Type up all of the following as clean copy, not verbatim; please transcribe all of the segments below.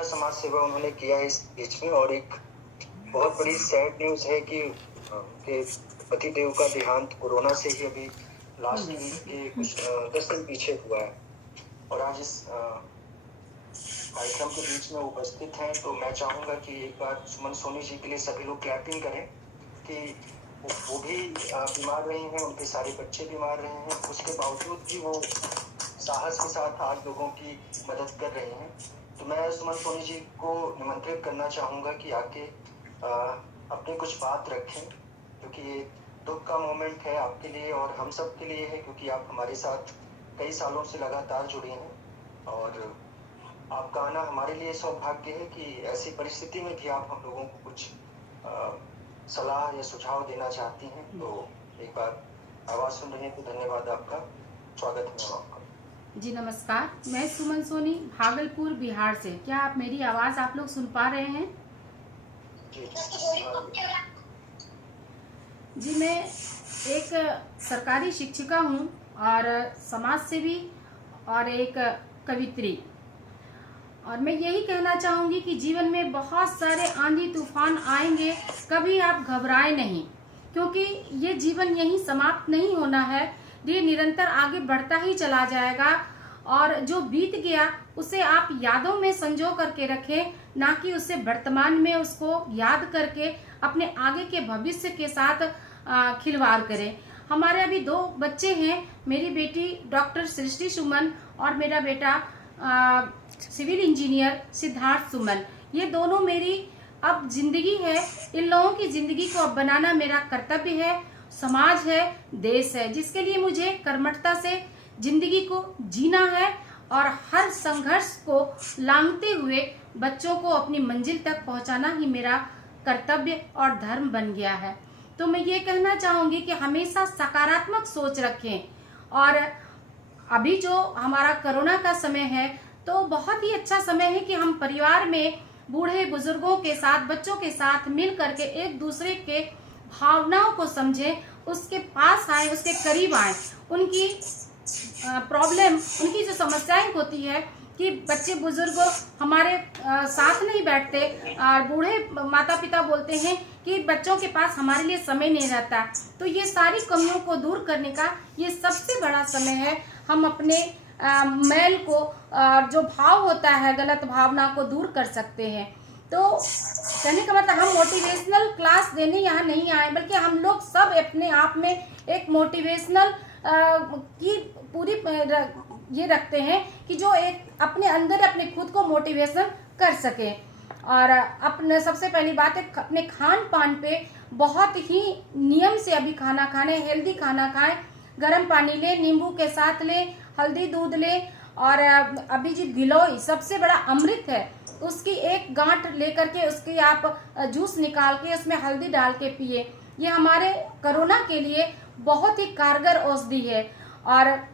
अच्छा समाज सेवा उन्होंने किया है इस बीच में। और एक बहुत बड़ी सैड न्यूज है कि उनके पति देव का देहांत कोरोना से ही अभी लास्ट वीक के कुछ 10 दिन पीछे हुआ है। और आज इस कार्यक्रम के बीच में उपस्थित हैं, तो मैं चाहूंगा कि एक बार सुमन सोनी जी के लिए सभी लोग क्लैपिंग करें कि वो भी बीमार रहे हैं, उनके सारे बच्चे बीमार रहे हैं, उसके बावजूद भी वो साहस के साथ आज लोगों की मदद कर रहे हैं। तो मैं सुमन सोनी जी को निमंत्रित करना चाहूंगा कि आके अपनी कुछ बात रखें, क्योंकि ये दुख का मोमेंट है आपके लिए और हम सब के लिए है, क्योंकि आप हमारे साथ कई सालों से लगातार जुड़े हैं। और आपका आना हमारे लिए सौभाग्य है कि ऐसी परिस्थिति में भी आप हम लोगों को कुछ सलाह या सुझाव देना चाहती हैं। तो एक बार आवाज सुन रहे हैं तो धन्यवाद आपका, स्वागत है आपका। जी नमस्कार, मैं सुमन सोनी भागलपुर बिहार से। क्या आप मेरी आवाज आप लोग सुन पा रहे हैं? जी मैं एक सरकारी शिक्षिका हूँ और समाज सेवी और एक कवित्री। और मैं यही कहना चाहूँगी कि जीवन में बहुत सारे आंधी तूफान आएंगे, कभी आप घबराएं नहीं, क्योंकि ये जीवन यहीं समाप्त नहीं होना है, ये निरंतर आगे बढ़ता ही चला जाएगा। और जो बीत गया उसे आप यादों में संजो करके रखें, ना कि उससे वर्तमान में उसको याद करके अपने आगे के भविष्य के साथ खिलवाड़ करें। हमारे अभी 2 बच्चे हैं, मेरी बेटी डॉक्टर सृष्टि सुमन और मेरा बेटा सिविल इंजीनियर सिद्धार्थ सुमन। ये दोनों मेरी अब जिंदगी है। इन लोगों की जिंदगी को अब बनाना मेरा कर्तव्य है। समाज है, देश है, जिसके लिए मुझे कर्मठता से जिंदगी को जीना है और हर संघर्ष को लांघते हुए बच्चों को अपनी मंजिल तक पहुंचाना ही मेरा कर्तव्य और धर्म बन गया है। तो मैं ये कहना चाहूंगी कि हमेशा सकारात्मक सोच रखें। और अभी जो हमारा कोरोना का समय है तो बहुत ही अच्छा समय है कि हम परिवार में बूढ़े बुजुर्गों के साथ, बच्चों के साथ मिल करके एक दूसरे के भावनाओं को समझें, उसके पास आए, उसके करीब आए। उनकी प्रॉब्लम, उनकी जो समस्याएं होती है कि बच्चे बुजुर्ग हमारे साथ नहीं बैठते और बूढ़े माता पिता बोलते हैं कि बच्चों के पास हमारे लिए समय नहीं रहता, तो ये सारी कमियों को दूर करने का ये सबसे बड़ा समय है। हम अपने मैल को, जो भाव होता है, गलत भावना को दूर कर सकते हैं। तो कहने का मतलब हम मोटिवेशनल क्लास देने यहाँ नहीं आए, बल्कि हम लोग सब अपने आप में एक मोटिवेशनल की पूरी ये रखते हैं कि जो एक अपने अंदर अपने खुद को मोटिवेशन कर सके। और अपने सबसे पहली बात है, अपने खान पान पे बहुत ही नियम से अभी खाना खाने, हेल्दी खाना खाएं, गर्म पानी ले, नींबू के साथ ले, हल्दी दूध ले। और अभी जो गिलोय सबसे बड़ा अमृत है, उसकी एक गांठ लेकर के उसकी आप जूस निकाल के उसमें हल्दी डाल के पिए। ये हमारे कोरोना के लिए बहुत ही कारगर औषधि है। और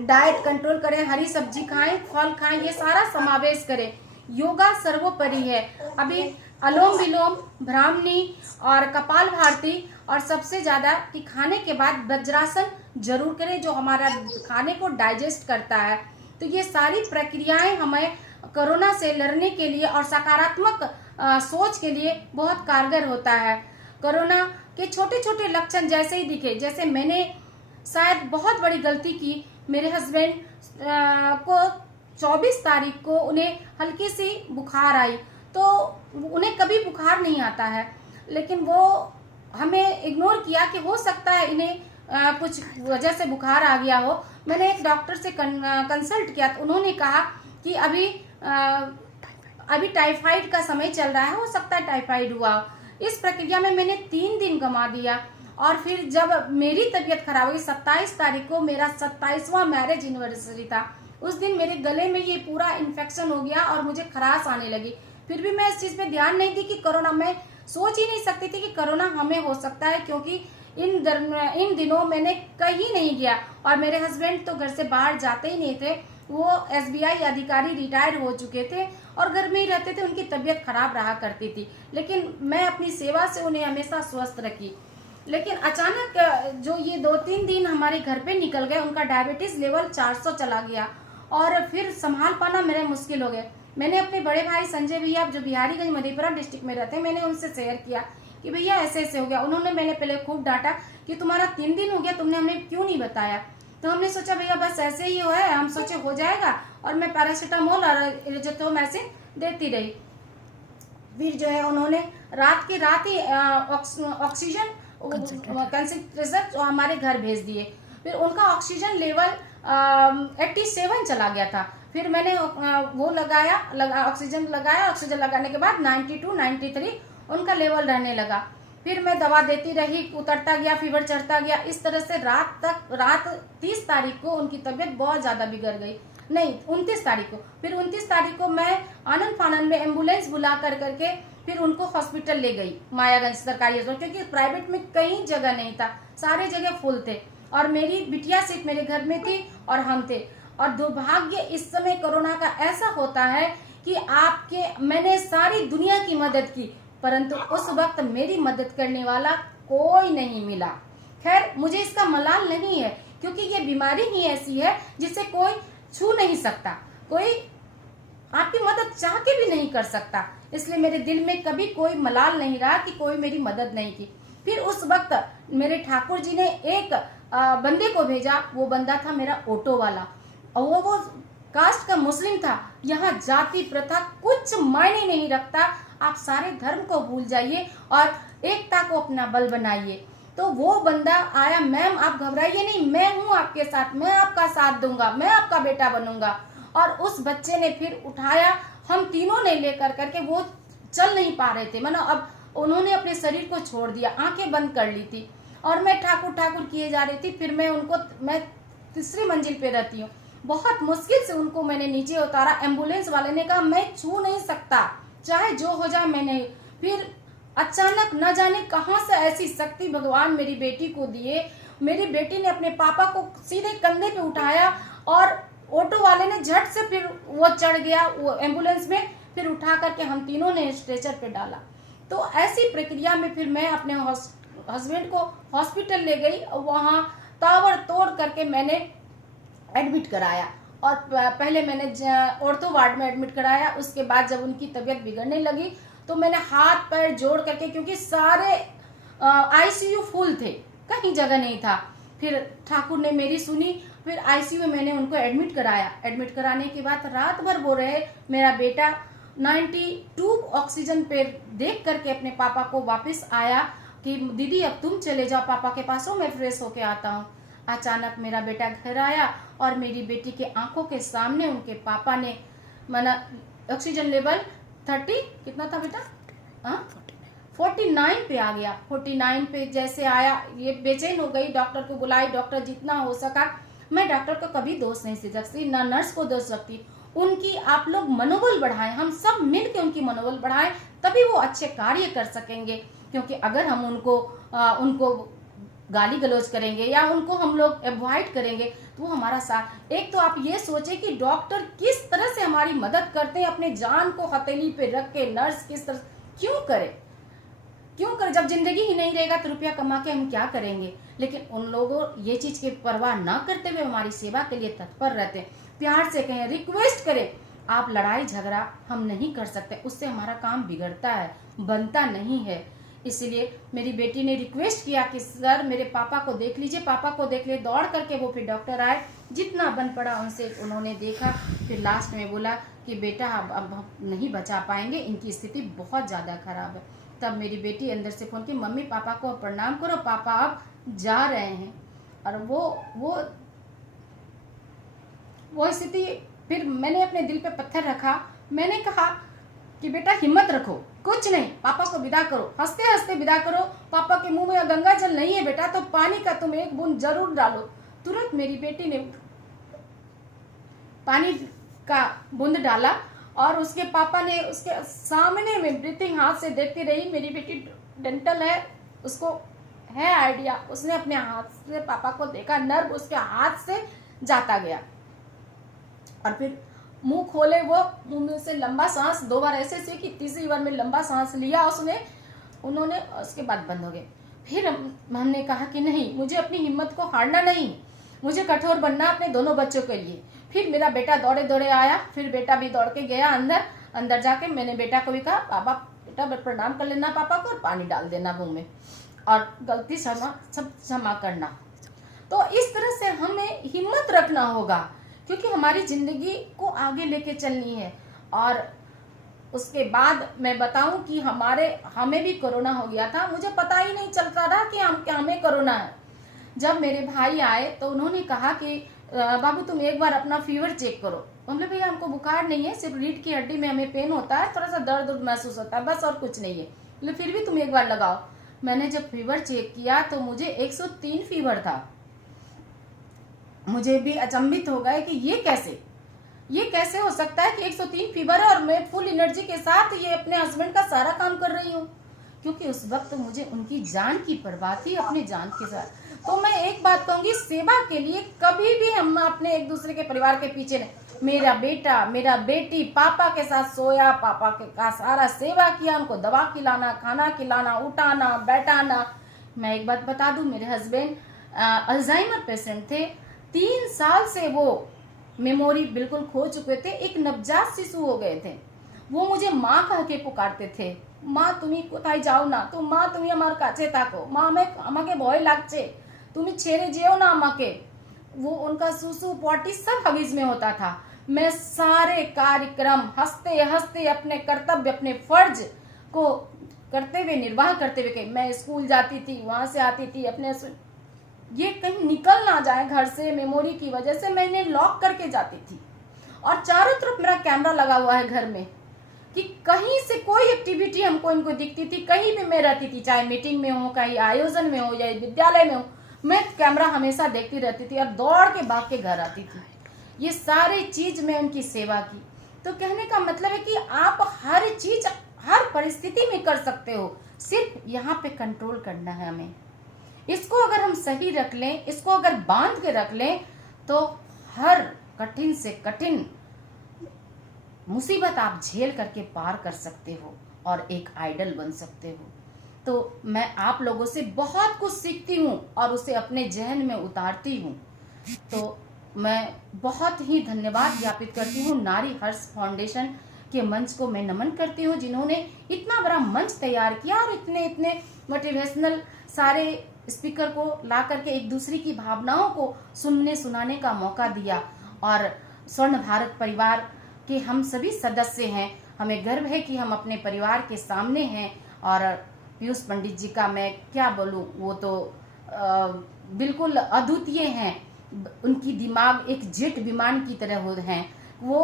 डाइट कंट्रोल करें, हरी सब्जी खाएं, फल खाएं, ये सारा समावेश करें। योगा सर्वोपरि है। अभी अनुलोम विलोम, ब्राह्मणी और कपाल भारती, और सबसे ज्यादा कि खाने के बाद वज्रासन जरूर करें, जो हमारा खाने को डाइजेस्ट करता है। तो ये सारी प्रक्रियाएं हमें कोरोना से लड़ने के लिए और सकारात्मक सोच के लिए बहुत कारगर होता है। कोरोना के छोटे छोटे लक्षण जैसे ही दिखे, जैसे मैंने शायद बहुत बड़ी गलती की, मेरे हस्बैंड को 24 तारीख को उन्हें हल्की सी बुखार आई। तो उन्हें कभी बुखार नहीं आता है, लेकिन वो हमें इग्नोर किया कि हो सकता है इन्हें कुछ वजह से बुखार आ गया हो। मैंने एक डॉक्टर से कंसल्ट किया, तो उन्होंने कहा कि अभी टाइफाइड का समय चल रहा है, हो सकता है टाइफाइड हुआ। इस प्रक्रिया में मैंने 3 दिन गंवा दिया। और फिर जब मेरी तबीयत खराब हो गई, 27 तारीख को मेरा 27वां मैरिज एनिवर्सरी था, उस दिन मेरे गले में ये पूरा इन्फेक्शन हो गया और मुझे खराश आने लगी। फिर भी मैं इस चीज पे ध्यान नहीं दी कि कोरोना, मैं सोच ही नहीं सकती थी कि कोरोना हमें हो सकता है, क्योंकि इन दिनों मैंने कहीं नहीं गया। और मेरे हस्बैंड तो घर से बाहर जाते ही नहीं थे, वो SBI अधिकारी रिटायर हो चुके थे और घर में ही रहते थे। उनकी तबीयत खराब रहा करती थी, लेकिन मैं अपनी सेवा से उन्हें हमेशा स्वस्थ रखी। लेकिन अचानक जो ये 2-3 दिन हमारे घर पे निकल गए, उनका डायबिटीज लेवल 400 चला गया और फिर संभाल पाना मेरे मुश्किल हो गए। मैंने अपने बड़े भाई संजय भैया जो बिहारीगंज मधेपुरा डिस्ट्रिक्ट में रहते हैं, मैंने उनसे शेयर किया कि भैया ऐसे ऐसे हो गया। उन्होंने मैंने पहले खूब डांटा कि तुम्हारा 3 दिन हो गया, तुमने हमें क्यों नहीं बताया। तो हमने सोचा भैया बस ऐसे ही हो है, हम सोचे हो जाएगा, और मैं पैरासीटामोल और इरिथ्रोमाइसिन देती रही। फिर जो है उन्होंने रात की रात ही ऑक्सीजन कंसंट्रेटर हमारे घर भेज दिए। फिर उनका ऑक्सीजन लेवल 87 चला गया था। फिर मैंने वो ऑक्सीजन लगाने के बाद 92 93 उनका लेवल रहने लगा। फिर मैं दवा देती रही, उतरता गया, फीवर चढ़ता गया। इस तरह से रात 30 तारीख को उनकी तबीयत बहुत ज्यादा बिगड़ गई, नहीं 29 तारीख को। फिर 29 तारीख को मैं आनंद फानन में एम्बुलेंस बुला करके फिर उनको हॉस्पिटल ले गई, मायागंज सरकारी हॉस्पिटल, क्योंकि प्राइवेट में कहीं जगह नहीं था, सारे जगह फुल थे। और मेरी बिटिया सिर्फ मेरे घर में थी और हम थे। और दुर्भाग्य इस समय कोरोना का ऐसा होता है कि मैंने सारी दुनिया की मदद की, परंतु उस वक्त मेरी मदद करने वाला कोई नहीं मिला। खैर मुझे इसका मलाल नहीं है, क्योंकि ये बीमारी ही ऐसी है जिसे कोई छू नहीं सकता, कोई आपकी मदद चाह के भी नहीं कर सकता। इसलिए मेरे दिल में कभी कोई मलाल नहीं रहा कि कोई मेरी मदद नहीं की। फिर उस वक्त मेरे ठाकुर जी ने एक बंदे को भेजा। वो बंदा था मेरा ऑटो वाला, और वो कास्ट का मुस्लिम था। यहाँ जाति प्रथा कुछ मायने नहीं रखता, आप सारे धर्म को भूल जाइए और एकता को अपना बल बनाइए। तो वो बंदा आया, मैम आप घबराइए नहीं, मैं हूँ आपके साथ, मैं आपका साथ दूंगा, मैं आपका बेटा बनूंगा। और उस बच्चे ने फिर उठाया, हम तीनों ने लेकर करके, वो चल नहीं पा रहे थे, मतलब अब उन्होंने अपने शरीर को छोड़ दिया, आंखें बंद कर ली थी, और मैं ठाकुर ठाकुर किए जा रही थी। फिर मैं 3री मंजिल पे रहती हूँ, बहुत मुश्किल से उनको मैंने नीचे उतारा। एम्बुलेंस वाले ने कहा मैं छू नहीं सकता, चाहे जो हो जाए मैं नहीं। फिर अचानक न जाने कहां से ऐसी शक्ति भगवान मेरी बेटी को दिए। मेरी बेटी ने अपने पापा को सीधे कंधे पे उठाया, और ऑटो वाले ने झट से फिर वो चढ़ गया वो एम्बुलेंस में, फिर उठा करके हम तीनों ने स्ट्रेचर पे डाला। तो ऐसी प्रक्रिया में फिर मैं अपने हस्बैंड को हॉस्पिटल ले गई, वहां ताबड़तोड़ करके मैंने एडमिट कराया। और पहले मैंने ऑर्थो वार्ड में एडमिट कराया। उसके बाद जब उनकी तबीयत बिगड़ने लगी तो मैंने हाथ पैर जोड़ करके, क्योंकि सारे आईसीयू फुल थे, कहीं जगह नहीं था। फिर ठाकुर ने मेरी सुनी, फिर आईसीयू में मैंने उनको एडमिट कराया। एडमिट कराने के बाद रात भर वो रहे। मेरा बेटा 92 ऑक्सीजन पे देख करके अपने पापा को वापस आया कि दीदी अब तुम चले जाओ पापा के पास, हो मैं फ्रेश होके आता हूँ। अचानक मेरा बेटा घर आया और मेरी बेटी के आंखों के सामने उनके पापा ने ऑक्सीजन लेवल 30 कितना था बेटा, 49 पे आ गया। 49 पे जैसे आया, ये बेचैन हो गई, डॉक्टर को बुलाई। डॉक्टर जितना हो सका, मैं डॉक्टर को कभी दोष नहीं दे सकती, ना नर्स को दोष सकती। उनकी आप लोग मनोबल बढ़ाएं, हम सब मिल के उनकी मनोबल बढ़ाएं, तभी वो अच्छे कार्य कर सकेंगे। क्योंकि अगर हम उनको गाली गलौज करेंगे या उनको हम लोग अवॉइड करेंगे तो वो हमारा साथ। एक तो आप ये सोचे कि डॉक्टर किस तरह से हमारी मदद करते हैं, अपने जान को हथेली पे रख के। नर्स किस तरह, क्यों करे जब जिंदगी ही नहीं रहेगा तो रुपया कमा के हम क्या करेंगे। लेकिन उन लोगों ये चीज की परवाह ना करते हुए हमारी सेवा के लिए तत्पर रहते हैं। प्यार से कहें, रिक्वेस्ट करें। आप लड़ाई झगड़ा हम नहीं कर सकते, उससे हमारा काम बिगड़ता है, बनता नहीं है। इसलिए मेरी बेटी ने रिक्वेस्ट किया कि सर मेरे पापा को देख लीजिए, पापा को देख ले। दौड़ करके वो फिर डॉक्टर आए, जितना बन पड़ा उनसे उन्होंने देखा। फिर लास्ट में बोला कि बेटा अब नहीं बचा पाएंगे, इनकी स्थिति बहुत ज़्यादा खराब है। तब मेरी बेटी अंदर से फोन की, मम्मी पापा को प्रणाम करो, पापा अब जा रहे हैं। और वो स्थिति, फिर मैंने अपने दिल पे पत्थर रखा। मैंने कहा कि बेटा हिम्मत रखो, कुछ नहीं, पापा को विदा करो, हंसते हंसते विदा करो। पापा के मुंह में गंगा जल नहीं है बेटा, तो पानी का तुम एक बूंद जरूर डालो। तुरंत मेरी बेटी ने पानी का बूंद डाला और उसके पापा ने उसके सामने में ब्रीथिंग हाथ से देखती रही। मेरी बेटी डेंटल है, उसको है आइडिया। उसने अपने हाथ से पापा को देखा, नर्व उसके हाथ से जाता गया। और फिर मुंह खोले, वो मुंह में से लंबा सांस 2 बार ऐसे से कि तीसरी बार में लंबा सांस लिया उन्होंने, उसके बाद बंद हो गए। फिर हमने कहा कि नहीं, मुझे अपनी हिम्मत को हारना नहीं, मुझे कठोर बनना अपने दोनों बच्चों के लिए। फिर मेरा बेटा दौड़े दौड़े आया, फिर बेटा भी दौड़ के गया अंदर। अंदर जाके मैंने बेटा को भी कहा, पापा बेटा प्रणाम कर लेना पापा को और पानी डाल देना मुंह में, और गलती क्षमा करना। तो इस तरह से हमें हिम्मत रखना होगा, क्योंकि हमारी जिंदगी को आगे लेके चलनी है। और उसके बाद मैं बताऊं कि हमें भी कोरोना हो गया था, मुझे पता ही नहीं चलता था कि हमें कोरोना है। जब मेरे भाई आए तो उन्होंने कहा कि बाबू तुम एक बार अपना फीवर चेक करो। बोले भैया हमको बुखार नहीं है, सिर्फ रीढ़ की हड्डी में हमें पेन होता है, थोड़ा सा दर्द महसूस होता है, बस और कुछ नहीं है। बोले फिर भी तुम एक बार लगाओ। मैंने जब फीवर चेक किया तो मुझे 103 फीवर था। मुझे भी अचंभित हो गए कि ये कैसे हो सकता है कि 103 फीवर है और मैं फुल एनर्जी के साथ ये अपने हस्बैंड का सारा काम कर रही हूँ, क्योंकि उस वक्त मुझे उनकी जान की परवाह थी, अपनी जान के साथ। तो मैं एक बात कहूंगी, सेवा के लिए कभी भी हम अपने एक दूसरे के परिवार के पीछे नहीं। मेरा बेटा मेरा बेटी पापा के साथ सोया, पापा के का सारा सेवा किया, उनको दवा खिलाना, खाना खिलाना, उठाना बैठाना। मैं एक बात बता दूं, मेरे हस्बैंड अल्जाइमर पेशेंट थे, 3 साल से वो मेमोरी बिल्कुल खो चुके थे, एक नवजात शिशु हो गए थे। वो मुझे माँ कह के पुकारते थे, माँ तुम्ही कोथाय जाओ ना, तो माँ तुम्ही हमारे काचे ताको, माँ আমাকে ভয় লাগছে, तुम्ही छेड़े जेओ ना আমাকে। वो उनका सुसु पॉटी सब हगीज में होता था। मैं सारे कार्यक्रम हंसते हंसते अपने कर्तव्य अपने फर्ज को करते हुए निर्वाह करते हुए मैं स्कूल जाती थी, वहां से आती थी, अपने ये कहीं निकल ना जाए घर से, मेमोरी की वजह से मैंने लॉक करके जाती थी। और चारों तरफ मेरा कैमरा लगा हुआ है घर में, कि कहीं से कोई एक्टिविटी हमको इनको दिखती थी, कहीं भी मैं रहती थी, चाहे मीटिंग में हो, कहीं आयोजन में हो या विद्यालय में हो, मैं कैमरा हमेशा देखती रहती थी और दौड़ के भाग के घर आती थी। ये सारी चीज मैं उनकी सेवा की। तो कहने का मतलब है कि आप हर चीज हर परिस्थिति में कर सकते हो, सिर्फ यहाँ पे कंट्रोल करना है हमें। इसको अगर हम सही रख लें, इसको अगर बांध के रख लें, तो हर कठिन से कठिन मुसीबत आप झेल करके पार कर सकते हो और एक आइडल बन सकते हो। तो मैं आप लोगों से बहुत कुछ सीखती हूँ और उसे अपने जहन में उतारती हूँ। तो मैं बहुत ही धन्यवाद ज्ञापित करती हूँ नारी हर्ष फाउंडेशन के मंच को मैं नमन करती हूँ, जिन्होंने इतना बड़ा मंच तैयार किया और इतने मोटिवेशनल सारे स्पीकर को ला करके एक दूसरे की भावनाओं को सुनाने का मौका दिया। और स्वर्ण भारत परिवार के हम सभी सदस्य हैं, हमें गर्व है कि हम अपने परिवार के सामने हैं। और पीयूष पंडित जी का मैं क्या बोलूं, वो तो बिल्कुल अद्वितीय हैं। उनकी दिमाग एक जेट विमान की तरह हो हैं। वो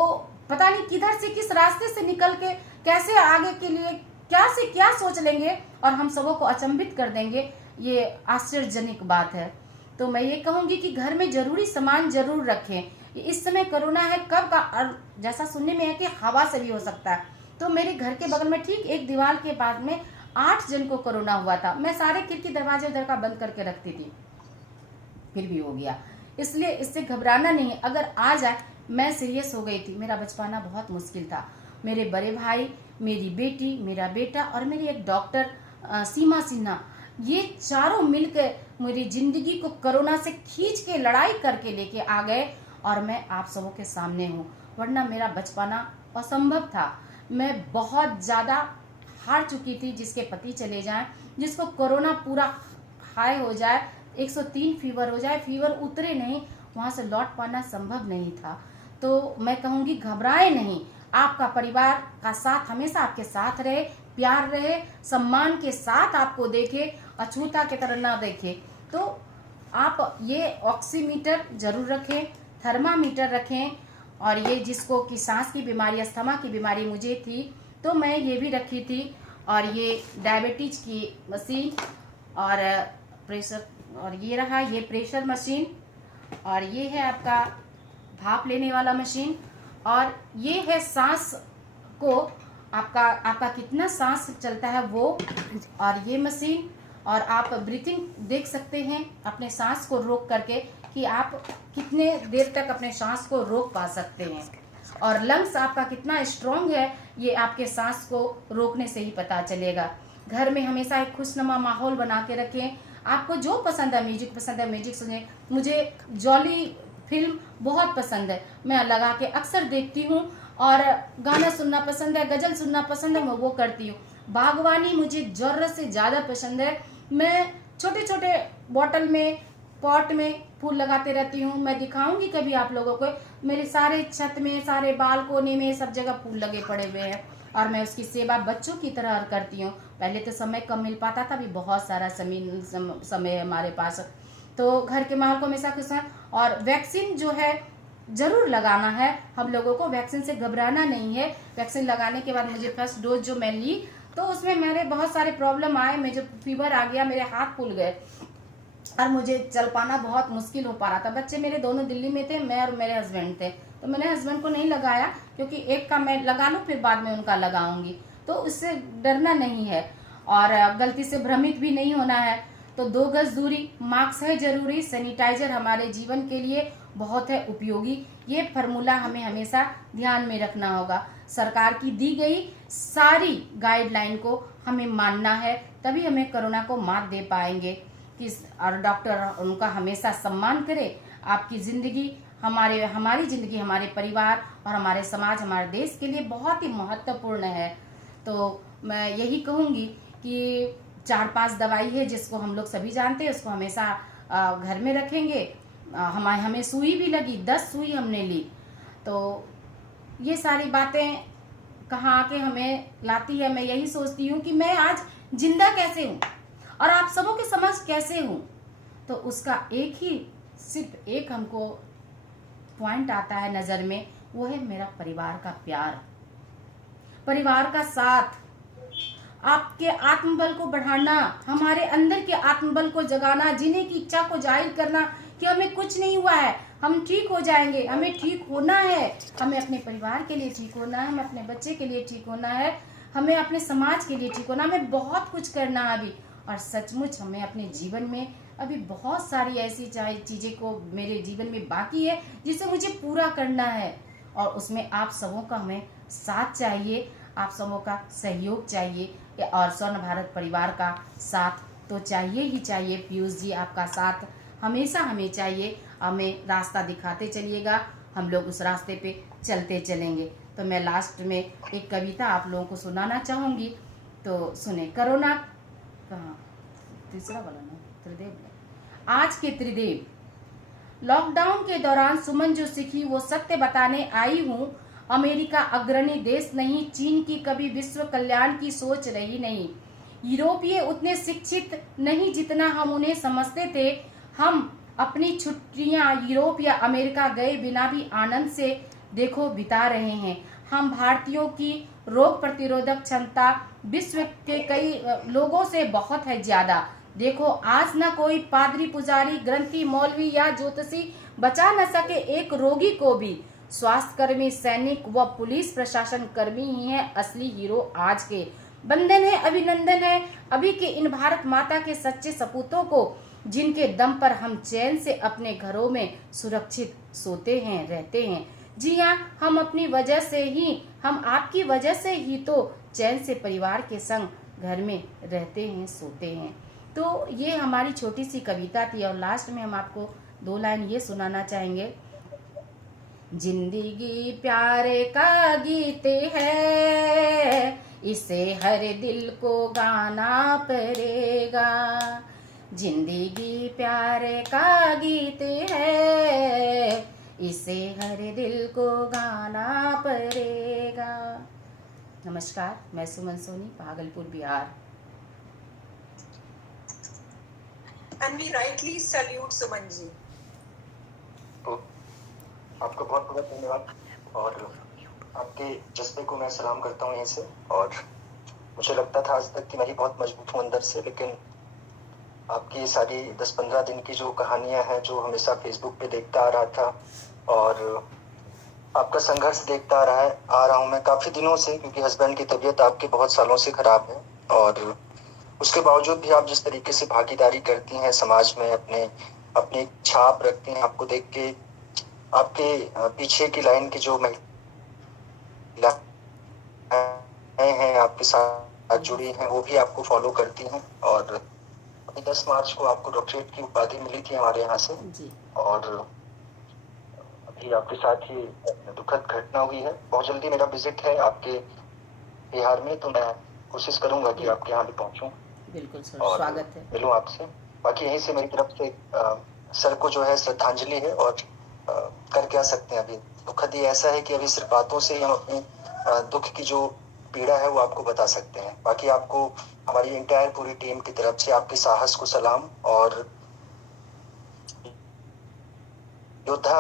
पता नहीं किधर से किस रास्ते से निकल के कैसे आगे के लिए क्या से क्या सोच लेंगे और हम सबों को अचंभित कर देंगे, ये आश्चर्यजनक बात है। तो मैं ये कहूंगी कि घर में जरूरी सामान जरूर रखें। इस समय कोरोना है, कब का, और जैसा सुनने में है कि हवा से भी हो सकता है। तो मेरे घर के बगल में ठीक एक दीवार के बाद में 8 जन को कोरोना हुआ था। मैं सारे खिड़की दरवाजे उधर का बंद करके रखती थी, फिर भी हो गया। इसलिए इससे घबराना नहीं, अगर आ जाए। मैं सीरियस हो गई थी, मेरा बचपना बहुत मुश्किल था। मेरे बड़े भाई, मेरी बेटी, मेरा बेटा और मेरी एक डॉक्टर सीमा सिन्हा, ये चारों मिलकर मेरी जिंदगी को कोरोना से खींच के लड़ाई करके लेके आ गए और मैं आप सबों के सामने हूँ। वरना मेरा बचपना असंभव था। मैं बहुत ज्यादा हार चुकी थी, जिसके पति चले जाएं, जिसको कोरोना पूरा हाई हो जाए, 103 फीवर हो जाए, फीवर उतरे नहीं, वहां से लौट पाना संभव नहीं था। तो मैं कहूंगी घबराए नहीं, आपका परिवार का साथ हमेशा आपके साथ रहे, प्यार रहे, सम्मान के साथ आपको देखे, अछूता की तरह ना देखे। तो आप ये ऑक्सीमीटर जरूर रखें, थर्मामीटर रखें। और ये जिसको कि सांस की बीमारी, अस्थमा की बीमारी मुझे थी, तो मैं ये भी रखी थी। और ये डायबिटीज की मशीन और प्रेशर, और ये रहा ये प्रेशर मशीन, और ये है आपका भाप लेने वाला मशीन, और ये है सांस को आपका कितना सांस चलता है वो, और ये मशीन। और आप ब्रीथिंग देख सकते हैं अपने सांस को रोक करके कि आप कितने देर तक अपने सांस को रोक पा सकते हैं। और लंग्स आपका कितना स्ट्रांग है, ये आपके सांस को रोकने से ही पता चलेगा। घर में हमेशा एक खुशनुमा माहौल बना के रखें। आपको जो पसंद है, म्यूजिक पसंद है, म्यूजिक सुने। मुझे जॉली फिल्म बहुत पसंद है, मैं लगा के अक्सर देखती हूँ। और गाना सुनना पसंद है, गजल सुनना पसंद है, मैं वो करती हूँ। बागवानी मुझे जरूरत से ज़्यादा पसंद है। मैं छोटे छोटे बॉटल में, पॉट में फूल लगाते रहती हूँ। मैं दिखाऊंगी कभी आप लोगों को, मेरे सारे छत में, सारे बालकोनी में, सब जगह फूल लगे पड़े हुए हैं और मैं उसकी सेवा बच्चों की तरह करती हूँ। पहले तो समय कम मिल पाता था, अभी बहुत सारा समय है हमारे पास, तो घर के माहौल को हमेशा खुश है। और वैक्सीन जो है जरूर लगाना है हम लोगों को, वैक्सीन से घबराना नहीं है। वैक्सीन लगाने के बाद मुझे फर्स्ट डोज जो मैं ली तो उसमें मेरे बहुत सारे प्रॉब्लम आए, मुझे फीवर आ गया, मेरे हाथ फूल गए और मुझे चल पाना बहुत मुश्किल हो पा रहा था। बच्चे मेरे दोनों दिल्ली में थे, मैं और मेरे हस्बैंड थे, तो मैंने हस्बैंड को नहीं लगाया क्योंकि एक का मैं लगा लूँ फिर बाद में उनका लगाऊंगी, तो उससे डरना नहीं है और गलती से भ्रमित भी नहीं होना है। तो 2 गज दूरी, मास्क है जरूरी, सैनिटाइजर हमारे जीवन के लिए बहुत है उपयोगी। ये फार्मूला हमें हमेशा ध्यान में रखना होगा। सरकार की दी गई सारी गाइडलाइन को हमें मानना है, तभी हमें कोरोना को मात दे पाएंगे। कि और डॉक्टर उनका हमेशा सम्मान करे। आपकी ज़िंदगी हमारी ज़िंदगी, हमारे परिवार और हमारे समाज, हमारे देश के लिए बहुत ही महत्वपूर्ण है। तो मैं यही कहूँगी कि 4-5 दवाई है जिसको हम लोग सभी जानते हैं, उसको हमेशा घर में रखेंगे। हमें सुई भी लगी, 10 सुई हमने ली। तो ये सारी बातें कहाँ आके हमें लाती है, मैं यही सोचती हूँ कि मैं आज जिंदा कैसे हूँ और आप सबों के समझ कैसे हूँ। तो उसका सिर्फ एक हमको पॉइंट आता है नज़र में, वो है मेरा परिवार का प्यार, परिवार का साथ, आपके आत्मबल को बढ़ाना, हमारे अंदर के आत्मबल को जगाना, जीने की इच्छा को जाहिर करना कि हमें कुछ नहीं हुआ है, हम ठीक हो जाएंगे, हमें ठीक होना है, हमें अपने परिवार के लिए ठीक होना है, हमें अपने बच्चे के लिए ठीक होना है, हमें अपने समाज के लिए ठीक होना, हमें बहुत कुछ करना है अभी। और सचमुच हमें अपने जीवन में अभी बहुत सारी ऐसी चीज़ें को मेरे जीवन में बाकी है जिसे मुझे पूरा करना है और उसमें आप सबों का हमें साथ चाहिए, आप सबों का सहयोग चाहिए और स्वर्ण भारत परिवार का साथ तो चाहिए ही चाहिए। पीयूष जी, आपका साथ हमेशा हमें चाहिए, हमें रास्ता दिखाते चलिएगा, हम लोग उस रास्ते पे चलते चलेंगे। तो मैं लास्ट में एक कविता आप लोगों को सुनाना चाहूँगी, तो सुने। कोरोना कहाँ, तीसरा वाला ना, त्रिदेव, आज के त्रिदेव। लॉकडाउन के दौरान सुमन जो सीखी वो सत्य बताने आई हूँ। अमेरिका अग्रणी देश नहीं, चीन की कभी विश्व कल्याण की सोच रही नहीं। यूरोपीय उतने शिक्षित नहीं जितना हम उन्हें समझते थे। हम अपनी छुट्टियां यूरोप या अमेरिका गए बिना भी आनंद से देखो बिता रहे हैं। हम भारतीयों की रोग प्रतिरोधक क्षमता विश्व के कई लोगों से बहुत है ज्यादा। देखो आज न कोई पादरी, पुजारी, ग्रंथी, मौलवी या ज्योतिषी बचा न सके एक रोगी को भी। स्वास्थ्य कर्मी, सैनिक व पुलिस प्रशासन कर्मी ही हैं असली हीरो आज के। वंदन है, अभिनंदन है अभी के इन भारत माता के सच्चे सपूतों को, जिनके दम पर हम चैन से अपने घरों में सुरक्षित सोते हैं, रहते हैं। जी हाँ, हम अपनी वजह से ही, हम आपकी वजह से ही तो चैन से परिवार के संग घर में रहते हैं, सोते हैं। तो ये हमारी छोटी सी कविता थी और लास्ट में हम आपको 2 लाइन ये सुनाना चाहेंगे। जिंदगी प्यार का गीत है, इसे हर दिल को गाना पड़ेगा। जिंदगी प्यार का गीत है, इसे हर दिल को गाना पड़ेगा। नमस्कार, मैं सुमन Soni, Bhagalpur, Bihar. And we rightly salute Suman ji. तो आपका बहुत बहुत धन्यवाद और आपके जज्बे को मैं सलाम करता हूँ यहीं से। और मुझे लगता था आज तक कि मैं ही बहुत मजबूत हूँ अंदर से, लेकिन आपकी सारी 10-15 दिन की जो कहानियां हैं, जो हमेशा फेसबुक पे देखता आ रहा था और आपका संघर्ष देखता आ रहा हूँ मैं काफ़ी दिनों से, क्योंकि हस्बैंड की तबीयत आपकी बहुत सालों से खराब है और उसके बावजूद भी आप जिस तरीके से भागीदारी करती हैं समाज में, अपनी छाप रखती हैं। आपको देख के आपके पीछे की लाइन की जो महिला हैं आपके साथ जुड़ी हैं, वो भी आपको फॉलो करती हैं। और 10 मार्च को आपको डॉक्टरेट की उपाधि मिली थी हमारे यहाँ से जी। और कि आपके साथ ये दुखद घटना हुई है। बहुत जल्दी मेरा विजिट है आपके बिहार में, तो मैं कोशिश करूंगा कि आपके यहाँ भी पहुंचूं बिल्कुल सर, और स्वागत है। मिलूं आपसे। बाकी यहीं से मेरी तरफ से सर को जो है श्रद्धांजलि है, और कर क्या सकते हैं। अभी दुखद ये ऐसा है कि अभी सिर्फ बातों से ही हम अपनी दुख की जो पीड़ा है वो आपको बता सकते हैं। बाकी आपको हमारी इंटायर पूरी टीम की तरफ से आपके साहस को सलाम, और योद्धा